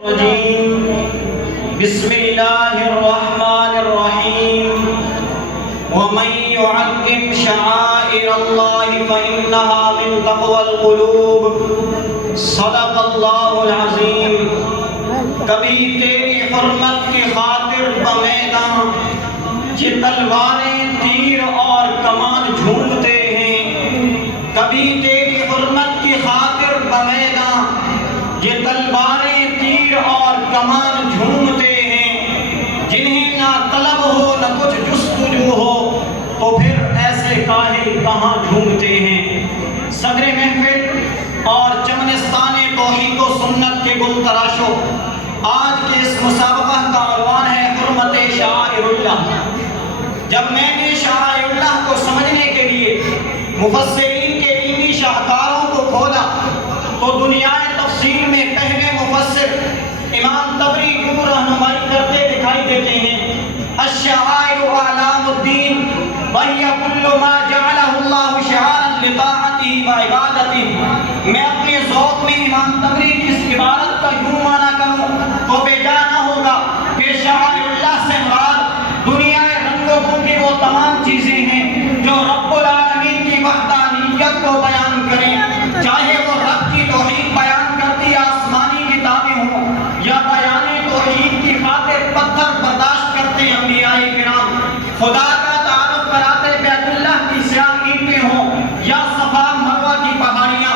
بسم اللہ الرحمن الرحیم ومن يعظم شعائر اللہ فإنها من تقوى القلوب صدق اللہ العظیم۔ کبھی تیری حرمت کی خاطر بمیداں یہ تلواریں تیر اور کمان جھومتے ہیں، کبھی تیری حرمت کی خاطر بمیداں یہ تلواریں تیر اور کمان جھومتے ہیں، جنہیں نہ طلب ہو نہ کچھ جستجو ہو تو پھر ایسے کاہل کہاں جھومتے ہیں۔ صدر محفل اور چمنستان توحید و سنت کے گل تراشو، آج کے اس مسابقہ کا عنوان ہے حرمت شعائر اللہ۔ جب میں نے شعائر اللہ کو سمجھنے کے لیے مفسرین کے علمی شاہکاروں کو کھولا تو دنیا تفسیر میں پہلے مفسر امام طبری یوں رہنمائی کرتے دکھائی دیتے ہیں: الشعائر اعلام الدین وهي كل ما جعله الله شعارا لطاعته وعبادته۔ میں اپنے ذوق میں امام طبری کی اس عبارت کا یوں معنی کروں تو بے جا نہ ہوگا کہ شعائر اللہ سے مراد دنیا رنگ و بو کی وہ تمام چیزیں ہیں جو رب العالمین کی وحدانیت کو بیان کریں، چاہے وہ رب کی توحید بیان کرتی آسمانی کتابیں ہوں یا بیان توحید کی خاطر پتھر برداشت کرتے انبیاء کرام، خدا کا تعارف کراتے بیت اللہ کی سیاہ اینٹیں ہوں یا صفا مروہ کی پہاڑیاں،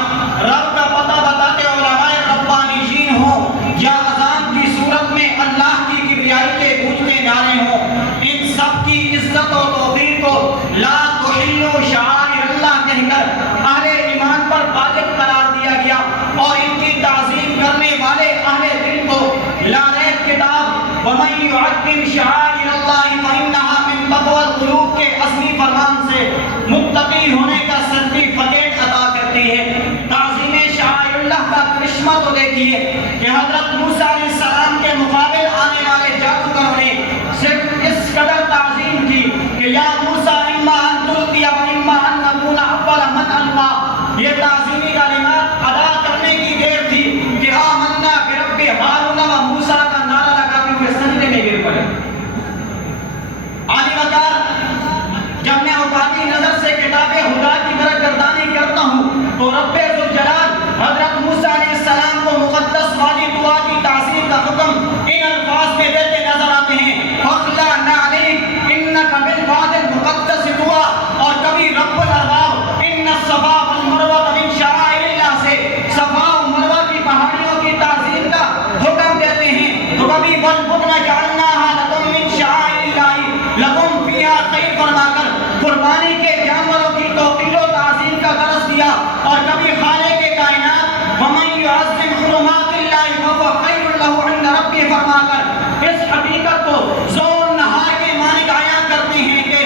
رب کا پتہ بتاتے علماء ربانیین ہوں یا اذان کی صورت میں اللہ کی کبریائی کے گونجتے نعرے ہوں، ان سب کی عزت و توقیر کو لا تحلوا شعائر اللہ کہہ کر اہل ایمان پر واجب قرار دیا گیا، اور ان کی تعظیم کرنے والے اہل دل کو لا ریب کتاب وَمَن يُعَظِّمْ شَعَائِرَ اللَّهِ فَإِنَّهَا مِن تَقْوَى الْقُلُوبِ کے اصلی فرمان سے متقی ہونے کا سرٹیفکیٹ عطا کرتی ہے۔ تعظیم شعائر اللہ کا کرشمہ تو دیکھیے کہ حضرت موسیٰ علیہ السلام کے مقابل آنے والے جادوگروں نے صرف اس قدر تعظیم کی کہ یا موسیٰ اما ان تلقی و اما ان نکون اول من القی، یہ تعظیمی کلمات ادا کرنے کی دیر تھی کہ آمنا برب ہارون و موسیٰ کا نعرہ لگاتے ہوئے سجدے میں گر پڑے۔ عالی وقار، جب میں اوقاتی نظر سے کتاب خدا کی طرف گردانی کرتا ہوں تو رب ذوالجلال حضرت موسیٰ علیہ السلام کو مقدس والی دعا کی تعظیم کا حکم ان الفاظ میں دیتے نظر آتے ہیں: فَاخْلَعْنَا عَلَيْكَ إِنَّكَ بِالْوَادِ الْمُقَدَّسِ طُوًى، اور کبھی رب الارباب ان الصفا والمروہ من شعائر اللہ سے صفا و مروہ کی پہاڑیوں کی تعظیم کا حکم دیتے ہیں، تو کبھی وَالْبُدْنَ جَعَلْنَاهَا لَكُم مِّن شَعَائِرِ اللَّهِ لَكُمْ فِيهَا خَيْرٌ فرما کر قربانی کے جانوروں کی توقیر و تعظیم کا درس دیا، اور کبھی خالق کائنات وَمَن يُعَظِّمْ حُرُمَاتِ اللَّهِ فَهُوَ خَيْرٌ لَهُ عِندَ رَبِّهِ فرما کر اس حقیقت کو زور نہار کے معنی عیاں کرتے ہیں کہ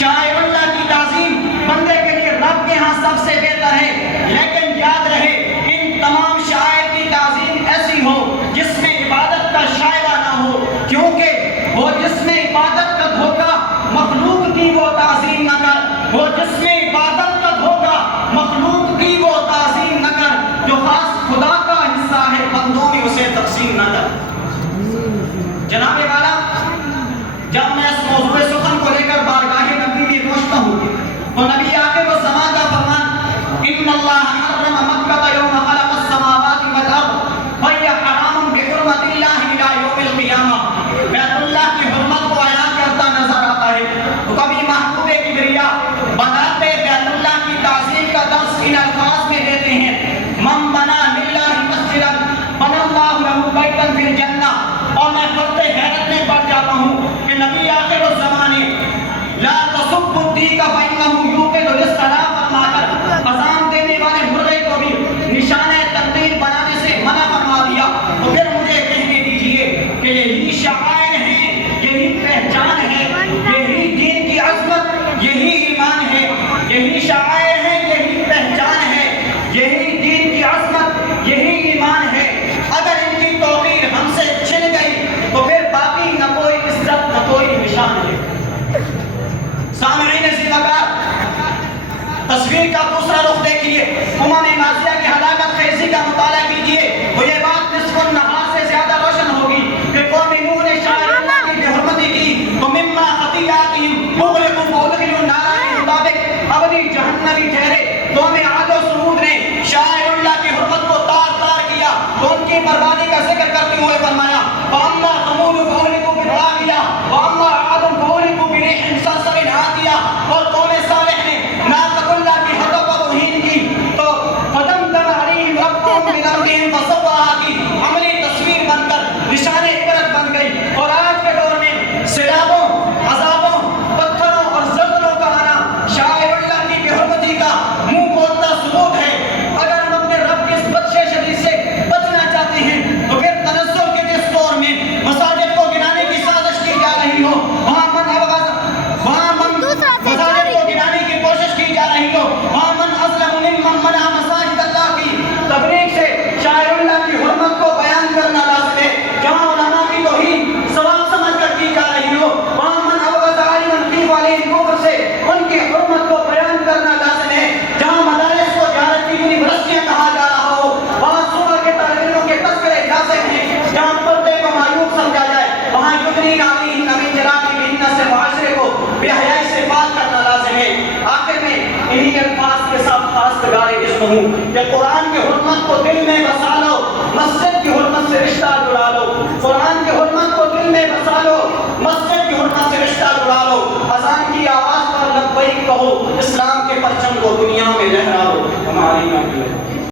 شاعر اللہ کی تعظیم بندے کے لیے رب کے ہاں سب سے بہتر ہے، لیکن یاد رہے ان تمام شاعر کی تعظیم ایسی ہو جس میں عبادت کا شائبہ نہ ہو، کیونکہ وہ جس میں عبادت کا دھوکہ مخلوق کی وہ تعظیم نہ کر، وہ جس میں عبادت کا دھوکہ مخلوق کی وہ تعظیم نہ کر، جو خاص خدا کا حصہ ہے بندوں میں اسے تقسیم نہ کر۔ جناب والا، جب میں اس موضوع سخن کو لے کر بارگاہ نبی میں پہنچتا ہوں تو نبی آخر و زمان کا فرمان: ان اللہ حرم مکہ یوم خلق السماوات والارض فہی حرام بحرمت اللہ الی یوم القیامہ۔ بیت اللہ کی حرمت کو عیاں کرتا نظر آتا ہے، تو کبھی محبوب کبریا بناتے بیت اللہ کی تعظیم کا درس ان الفاظ میں دیتے ہیں: من بنا للہ مسجدا بنا اللہ لہ بیتا فی الجنہ، اور میں فرد حیرت میں پڑ جاتا ہوں کہ نبی آخر الزمانے لا تصب الدیک فإنہ یوقظ للصلاۃ فرما کر اذان دینے والے مرغے کو بھی نشانہ تقدیر بنانے سے منع فرما دیا، تو پھر مجھے کہنے دیجئے کہ یہی شعائر ہیں، یہی پہچان ہے، یہی دین کی عظمت، یہی ایمان ہے، یہی شعائر ہیں، یہی پہچان ہے، یہی دین کی عظمت، یہی ایمان ہے۔ اگر ان کی توقیر ہم سے چھن گئی تو پھر باقی نہ کوئی عزت نہ کوئی نشان ہے۔ سامعین عزیز وقار، تصویر کا دوسرا رخ دیکھیے، امم ماضیہ کی ہلاکت خیزی کا مطالعہ کیجئے، وہ یہ بات نصف النہار سے بربادی کا ذکر کرتے ہوئے فرمایا وَأَمَّا ثَمُودُ فَأُهْلِكُوا بِالطَّاغِيَةِ وَأَمَّا عَادٌ فَأُهْلِكُوا بريح صرصر عاتية، اور قوم صالح نے ناقۃ اللہ کی حق و توہین کی تو فدمدم علیہم ربهم بذنبهم فسواها کی عملی تصویر بن کر نشان عبرت بن گئی۔ اور آج کے دور میں سیلابوں، عذابوں، پتھروں اور زلزلوں کا آنا شاعر اللہ کی بے حرمتی کا منہ بولتا ثبوت ہے۔ اگر ہم اپنے رب کے اس بدشے شدید سے بچنا چاہتے ہیں تو پھر تنزل کے جس دور میں مساجد کو گرانے کی سازش کی جا رہی ہو، وہاں مساجد کو گرانے کی کوشش کی جا رہی ہو، وہاں من اظلم ممن منع مساجد اللہ کی تبلیغ سے شاعر اللہ کی حرمت کو بیان کرنا لازم ہے۔ جہاں علماء کی توہین ثواب سمجھ کر کی جا رہی ہو، وہاں من ابغض عالما خیف علیہ الکفر سے ان کی حرمت کو بیان کرنا لازم ہے۔ جہاں مدارس کو جہالت کی یونیورسٹیاں کہا جا رہا ہو، وہاں صبح کے طالب علموں کے تذکرے لازم ہیں۔ جہاں پردے کو معیوب سمجھا جائے، وہاں یدنین علیہن من جلابیبہن سے معاشرے کو بے حیائی سے پاک کرنا لازم ہے۔ آخر میں انہی الفاظ کے ساتھ خواستگار عزم ہوں کہ قرآن کی حرمت کو دل میں بسا لو، مسجد کی حرمت سے رشتہ جڑا لو، قرآن کی حرمت کو دل میں بسا لو، مسجد کی حرمت سے رشتہ جڑا لو، اذان کی آواز پر لبیک کہو، اسلام کے پرچم کو دنیا میں لہرا لو۔ ہماری